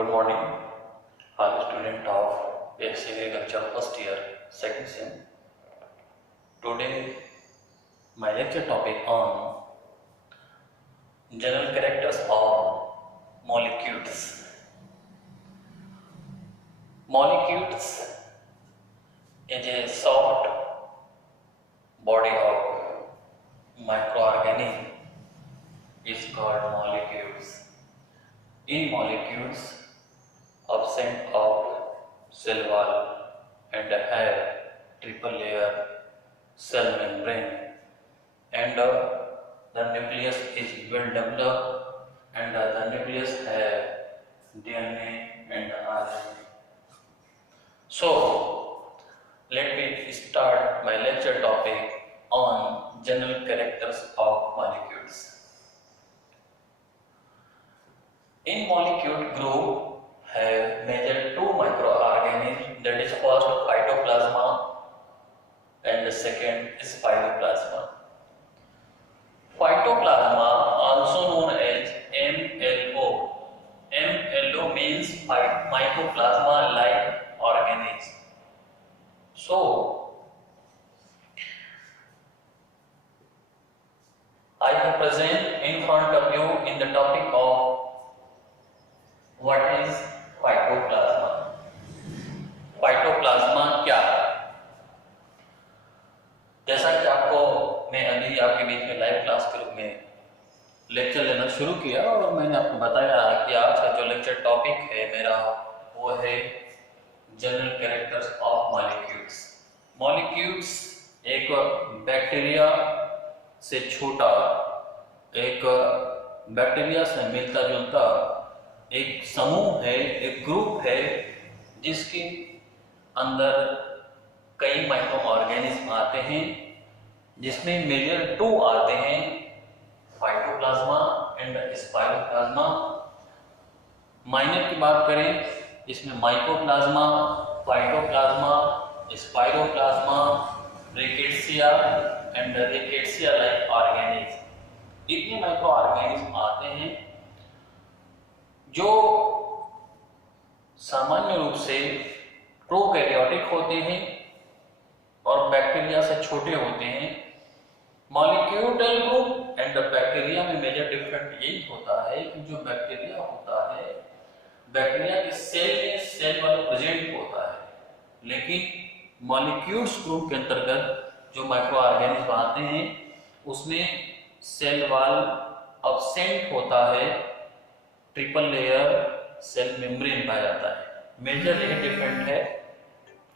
Good morning. I'm a student of BSc Agriculture first year, second sem. Today, my lecture topic on general characters of molecules. Molecules is a soft body of microorganism is called molecules. In molecules, absent of cell wall and have triple layer cell membrane, and the nucleus is well developed, and the nucleus have DNA and RNA. So let me start my lecture topic on general characters of molecules. In molecule group have major two microorganisms, that is first phytoplasma and the second is spiroplasma. Phytoplasma, also known as MLO. MLO means mycoplasma-like organism. So, I have present in front of you in the topic of what is phytoplasma. Phytoplasma क्या है? जैसा कि आपको मैं अभी आपके बीच में live class के रूप में लेक्चर लेना शुरू किया और मैंने आपको बताया कि आज का जो लेक्चर टॉपिक है मेरा वो है general characters of molecules. Molecules एक बैक्टीरिया से छोटा, एक बैक्टीरिया से मिलता जुलता एक समूह है, एक ग्रुप है जिसके अंदर कई माइक्रो ऑर्गेनिज्म आते हैं, जिसमें मेजर टू आते हैं, फाइटोप्लाज्मा एंड स्पाइरोप्लाज्मा. माइनर की बात करें इसमें mycoplasma, phytoplasma, spiroplasma, rickettsia and rickettsia like organism. इतने माइक्रो ऑर्गेनिज्म आते हैं जो सामान्य रूप से प्रोकैरियोटिक होते हैं और बैक्टीरिया से छोटे होते हैं. मॉलिक्यूलर ग्रुप एंड बैक्टीरिया में मेजर डिफरेंट यही होता है कि जो बैक्टीरिया होता है, बैक्टीरिया के सेल में सेल वाल प्रेजेंट होता है, लेकिन मॉलिक्यूल्स ग्रुप के अंतर्गत जो माइक्रो ऑर्गेनिज्म आते हैं उसमें सेल वाल अब्सेंट होता है, ट्रिपल लेयर सेल मेम्ब्रेन पाया जाता है. मेजर यह डिफरेंट है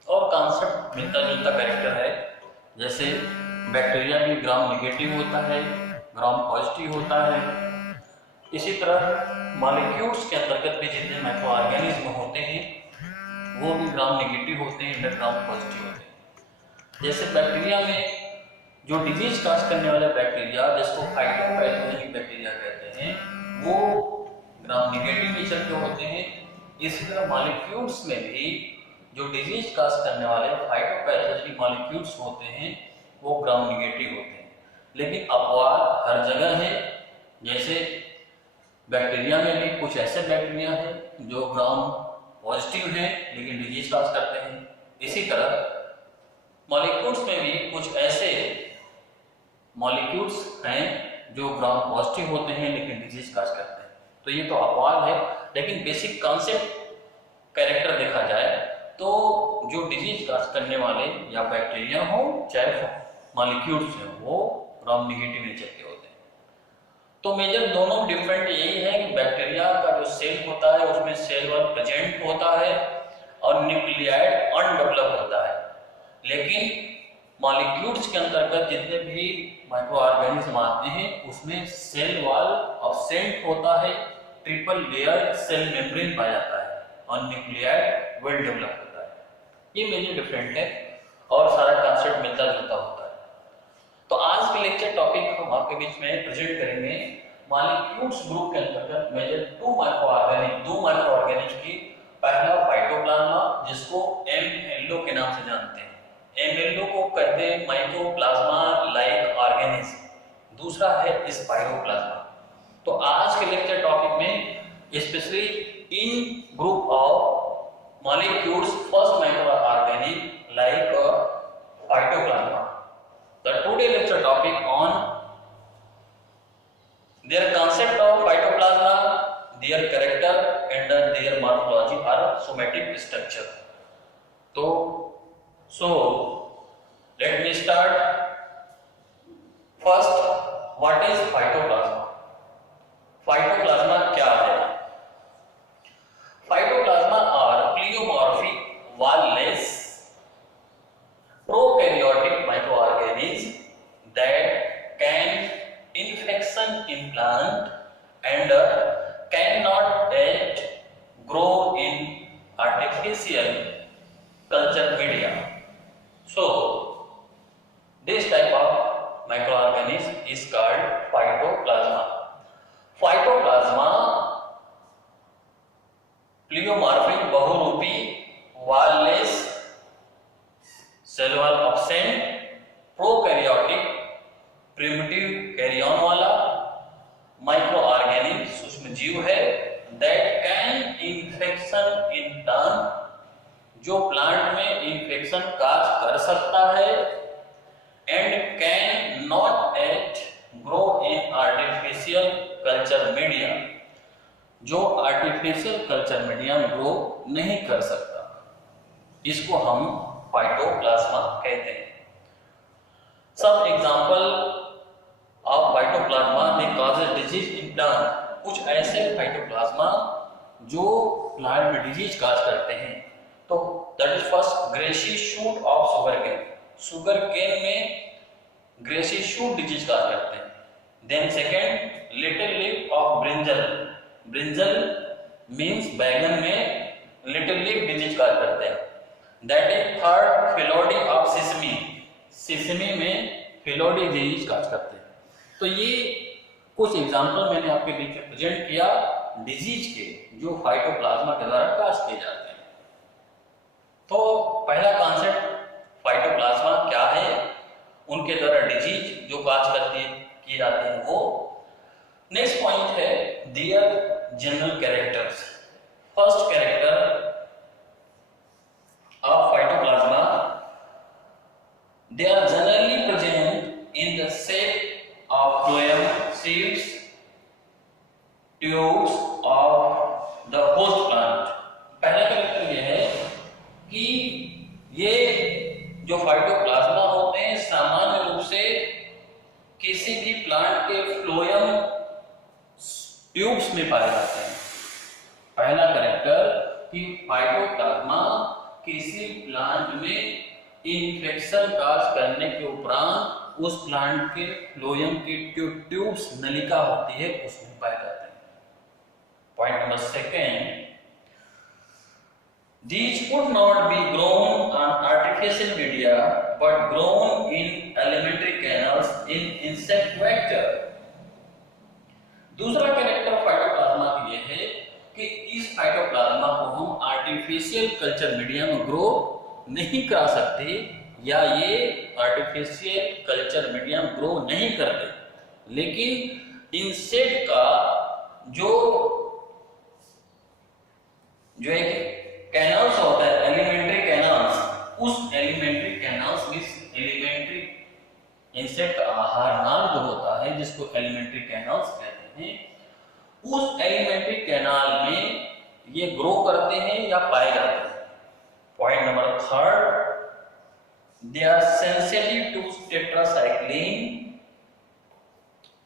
और कॉन्सेप्ट मिलता जुलता कैरेक्टर है. जैसे बैक्टीरिया भी ग्राम नेगेटिव होता है, ग्राम पॉजिटिव होता है, इसी तरह मॉलिक्यूल्स के अंतर्गत भी जितने माइक्रो ऑर्गेनिज्म होते हैं वो भी ग्राम नेगेटिव होते हैं, ग्राम पॉजिटिव होते हैं. जैसे बैक्टीरिया में जो डिजीज काज करने वाले बैक्टीरिया जिसको फाइटोपैथोजेनिक बैक्टीरिया कहते हैं वो ग्राम नेगेटिव नेचर के होते हैं. इसी तरह मॉलिक्यूल्स में भी जो डिजीज काज करने वाले फाइटोपैथोजेनिक मॉलिक्यूल्स होते हैं वो ग्राम नेगेटिव होते हैं. लेकिन अपवाद हर जगह है. जैसे बैक्टीरिया में भी कुछ ऐसे बैक्टीरिया हैं जो ग्राम पॉजिटिव हैं लेकिन डिजीज काज करते हैं. इसी तरह मॉलिक्यूल्स में भी कुछ ऐसे मॉलिक्यूल्स हैं जो ग्राम पॉजिटिव होते हैं लेकिन डिजीज काज करते हैं. तो ये तो अपवाद है, लेकिन बेसिक कॉन्सेप्ट कैरेक्टर देखा जाए तो जो डिजीज काज करने वाले या बैक्टीरिया हो चाहे मॉलिक्यूल्स हैं वो ग्राम नेगेटिव नेचर के होते हैं. तो मेजर दोनों डिफरेंट यही है कि बैक्टीरिया का जो सेल होता है उसमें सेल वॉल प्रेजेंट होता है और न्यूक्लियाइड अनडेवलप होता है, लेकिन मॉलिक्यूल्स के अंतर्गत जितने भी माइक्रो ऑर्गेनिज्म आते हैं उसमें सेल वॉल अब्सेंट होता है, ट्रिपल लेयर सेल मेम्ब्रेन पाया जाता है और न्यूक्लियाइड वेल डेवलप होता है. ये मेजर डिफरेंट है और सारा कॉन्सेप्ट मिलता जुलता होता है. तो आज के लेक्चर टॉपिक हम आपके बीच में प्रेजेंट करेंगे मॉलिक्यूल्स ग्रुप के अंतर्गत मेजर दो माइक्रो ऑर्गेनिज्म की. पहला फाइटोप्लाज्मा जिसको MLO के नाम से जानते हैं. MLO को कहते हैं माइकोप्लाज्मा लाइक ऑर्गेनिज्म. दूसरा है स्पाइरोप्लाज्मा. तो आज के लेक्चर टॉपिक में specially in group of molecules first microorganism like phytoplasma. The today lecture topic on their concept of phytoplasma, their character and their morphology or somatic structure. So let me start. First, what is phytoplasma? Phytoplasma क्या है? Phytoplasma are pleomorphic wall-less prokaryotic microorganisms that can infection in plant and cannot yet grow in artificial culture media. So this type of microorganism is called phytoplasma. Phytoplasma pleomorphic बहुरूपी wall-less cell wall absent prokaryotic primitive carrion वाला microorganism सूक्ष्म जीव है that can infection in plant जो plant में infection काज कर सकता है and can not yet grow in artificial culture media जो आर्टिफिशियल कल्चर मीडिया में ग्रो नहीं कर सकता, इसको हम फाइटोप्लाज्मा कहते हैं. सब example of phytoplasma they causes disease in plant. कुछ ऐसे फाइटोप्लाज्मा जो प्लांट में डिजीज काज करते हैं. तो that is first grassy shoot of sugarcane. Sugarcane में ग्रेसी शूट डिजीज काज करते हैं. Then second little leaf of brinjal. Brinjal means बैगन में लिटिल लीफ डिजीज काज करते हैं. That is third phyllody of sesame. Sesame में phyllody disease cause करते हैं. तो ये कुछ एग्जांपल मैंने आपके बीच में प्रेजेंट किया डिजीज के जो फाइटोप्लाज्मा के द्वारा काज किए जाते हैं. तो पहला कॉन्सेप्ट फाइटोप्लाज्मा क्या है, उनके द्वारा डिजीज जो काज किए जाते हैं वो. नेक्स्ट पॉइंट है their general characters. First character of phytoplasma, they are generally present in the shape of phloem, seeds, tubes of the host plant. पहला कैरेक्टर यह है कि ये जो फाइटोप्लाज्मा होते हैं सामान्य रूप से किसी भी प्लांट के फ्लोएम ट्यूब्स में पाए जाते हैं. पहला कैरेक्टर कि फाइटोप्लाज्मा किसी प्लांट में इंफेक्शन काज करने के उपरांत उस प्लांट के फ्लोएम की ट्यूब्स नलिका होती है उसमें पाए जाते हैं. Point number second, these could not be grown on artificial media but grown in elementary canals in insect vector. दूसरा कैरेक्टर फाइटोप्लाज्मा की यह है कि इस फाइटोप्लाज्मा को हम आर्टिफिशियल कल्चर मीडिया में ग्रो नहीं करा सकते या ये आर्टिफिशियल कल्चर मीडिया में ग्रो नहीं करते, लेकिन इंसेक्ट का जो एक कैनल्स होता है एलिमेंट्री कैनल्स, उस एलिमेंट्री कैनल्स में एलिमेंट्री इंसेक्ट आहार नाल जो होता है जिसको एलिमेंट्री कैनल्स कहते हैं, उस एलिमेंट्री कैनाल में ये ग्रो करते हैं या पाए जाते हैं. Point number third, they are sensitive to tetracycline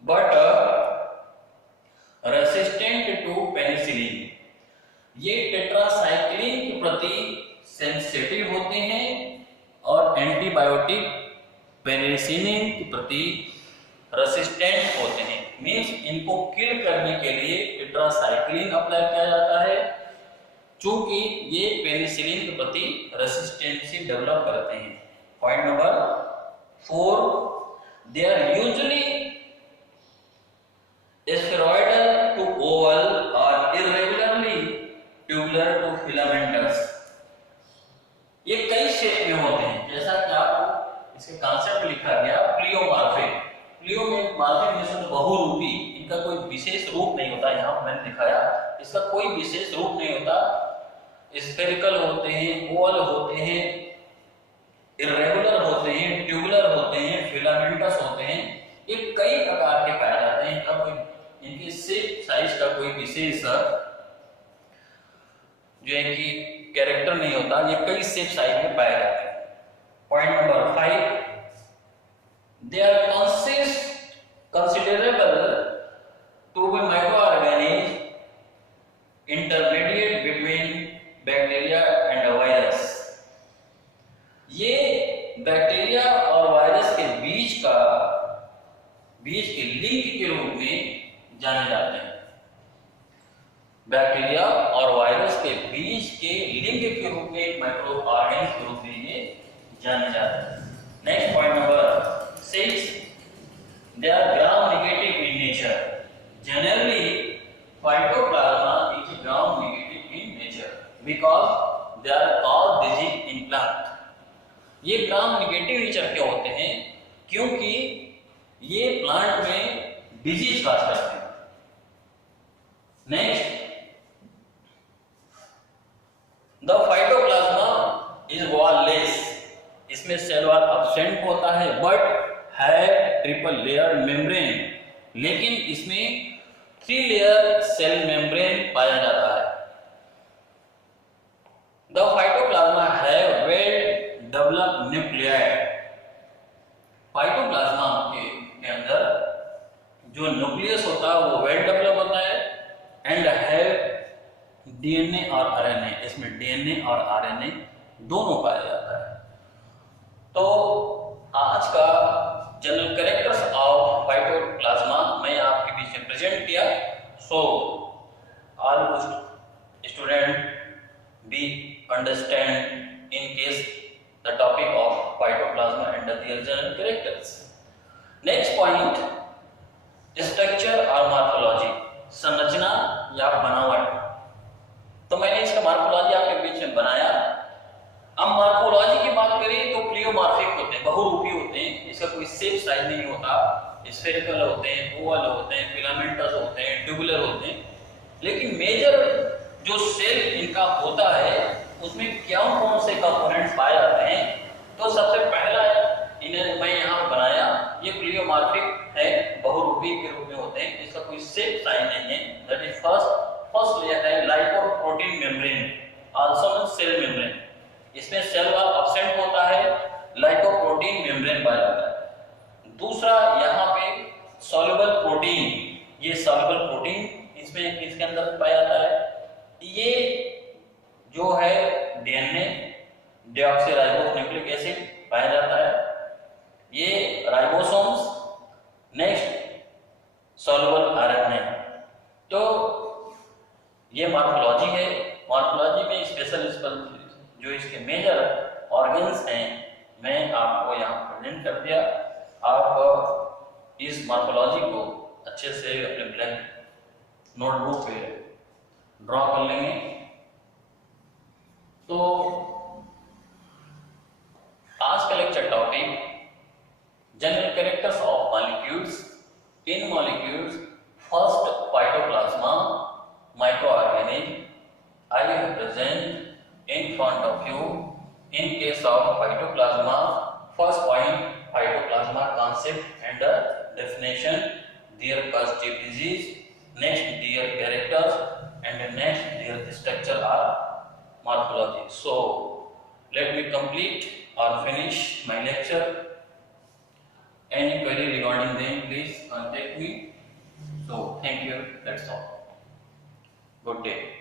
but resistant to penicillin. ये टेट्रासाइक्लिन के प्रति सेंसिटिव होते हैं और एंटीबायोटिक पेनिसिलिन के प्रति रेसिस्टेंट होते हैं. मीन्स इनको किल करने के लिए टेट्रासाइक्लिन अप्लाई किया जाता है चूंकि ये पेनिसिलिन के प्रति रेसिस्टेंसी डेवलप करते हैं. Point number 4, they are usually spheroidal to oval और इर्रेगुलरली ट्यूबुलर टू फिलामेंटस. ये कई शेप में होते हैं जैसा कि आपको इसके कॉन्सेप्ट लिखा गया प्लियोमॉर्फिक. प्लियोमॉर्फिक मींस बहुरूपी, इनका कोई विशेष रूप नहीं होता. यहाँ मैंने दिखाया इसका कोई विशेष रूप नहीं होता। स्फेरिकल होते हैं, ओवल होते हैं, इर्रेगुलर होते हैं, ट्यूबुलर होते हैं, फिलामेंटस होते हैं, ये कई प्रकार के पाए जाते हैं। अब इनकी शेप साइज का कोई विशेष जो है कि कैरेक्टर नहीं होता, ये कई शेप साइज में पाए जाते हैं। Point number 5, they are considerable to be microorganisms intermediate between bacteria and virus। ये बैक्टीरिया और वायरस के बीच के लिंक के रूप में जाने जाते हैं। बैक्टीरिया और वायरस के बीच के लिंक के रूप में माइक्रो ऑर्गेनिज्म के रूप में ये जाने जाते हैं। Next point number 6, they are gram negative in nature। Generally phytoplasma is gram negative in nature because they are all disease in plant। ये ग्राम नेगेटिव नेचर के होते हैं क्योंकि ये प्लांट में डिजीज काज करते हैं। Next, the phytoplasma is wireless. इसमें सेल वॉल एब्सेंट होता है बट है ट्रिपल लेयर मेम्ब्रेन, लेकिन इसमें 3 लेयर सेल मेम्ब्रेन पाया जाता है। द फाइटोप्लाज्मा है वेल डेवलप्ड न्यूक्लियाई। फाइटोप्लाज्मा के अंदर जो न्यूक्लियस होता है वो वेल डेवलप होता है एंड है डीएनए और आरएनए। इसमें डीएनए और आरएनए दोनों पाया जाता है। तो आज का जनरल कैरेक्टर्स ऑफ फाइटोप्लाज्मा मैं आपके बीच में प्रेजेंट किया। So all student be understand in case the topic of phytoplasma and their general characters. Next point, structure और मॉर्फोलॉजी, संरचना या बनावट। तो मैंने इसका मॉर्फोलॉजी आपके बीच में बनाया। अब मॉर्फोलॉजी की बात करें तो प्लियोमॉर्फिक होते हैं, बहुरूपी होते हैं। इसका कोई शेप साइज नहीं होता, स्फेरिकल होते हैं, ओवल होते हैं, फिलामेंटस होते हैं, ट्यूबुलर होते हैं। लेकिन मेजर जो सेल इनका होता है उसमें क्या कौन से कंपोनेंट्स पाए जाते हैं, तो सबसे पहला इन्हें मैं यहाँ बनाया, ये प्लियोमॉर्फिक है, बहुरूपी के रूप में होते हैं। इसका कोई शेप साइज नहीं है। दैट इज फर्स्ट लेयर है lipoprotein membrane, also known cell membrane. इसमें सेल वॉल एब्सेंट होता है, लाइकोप्रोटीन मेम्ब्रेन पाया जाता है। दूसरा यहाँ पे सॉल्युबल प्रोटीन, ये सॉल्युबल प्रोटीन इसमें इसके अंदर पाया जाता है। ये जो है डीएनए डीऑक्सीराइबोस न्यूक्लिक एसिड पाया जाता है, ये राइबोसोम्स। Next soluble RNA. तो ये मॉर्फोलॉजी है। मॉर्फोलॉजी में स्पेशल जो इसके मेजर ऑर्गन्स हैं मैं आपको यहाँ प्रेजेंट कर दिया। आप इस मॉर्फोलॉजी को अच्छे से अपने ब्लैक नोटबुक पे ड्रॉ कर लेंगे। तो आज का lecture topic general characters of molecules. In molecules first phytoplasma microorganism I will present in front of you. In case of phytoplasma, first point phytoplasma concept and definition, their causative disease, next their characters, and next their structure or morphology. So let me complete or finish my lecture. Any query regarding them, please contact me. So thank you. That's all. Good day.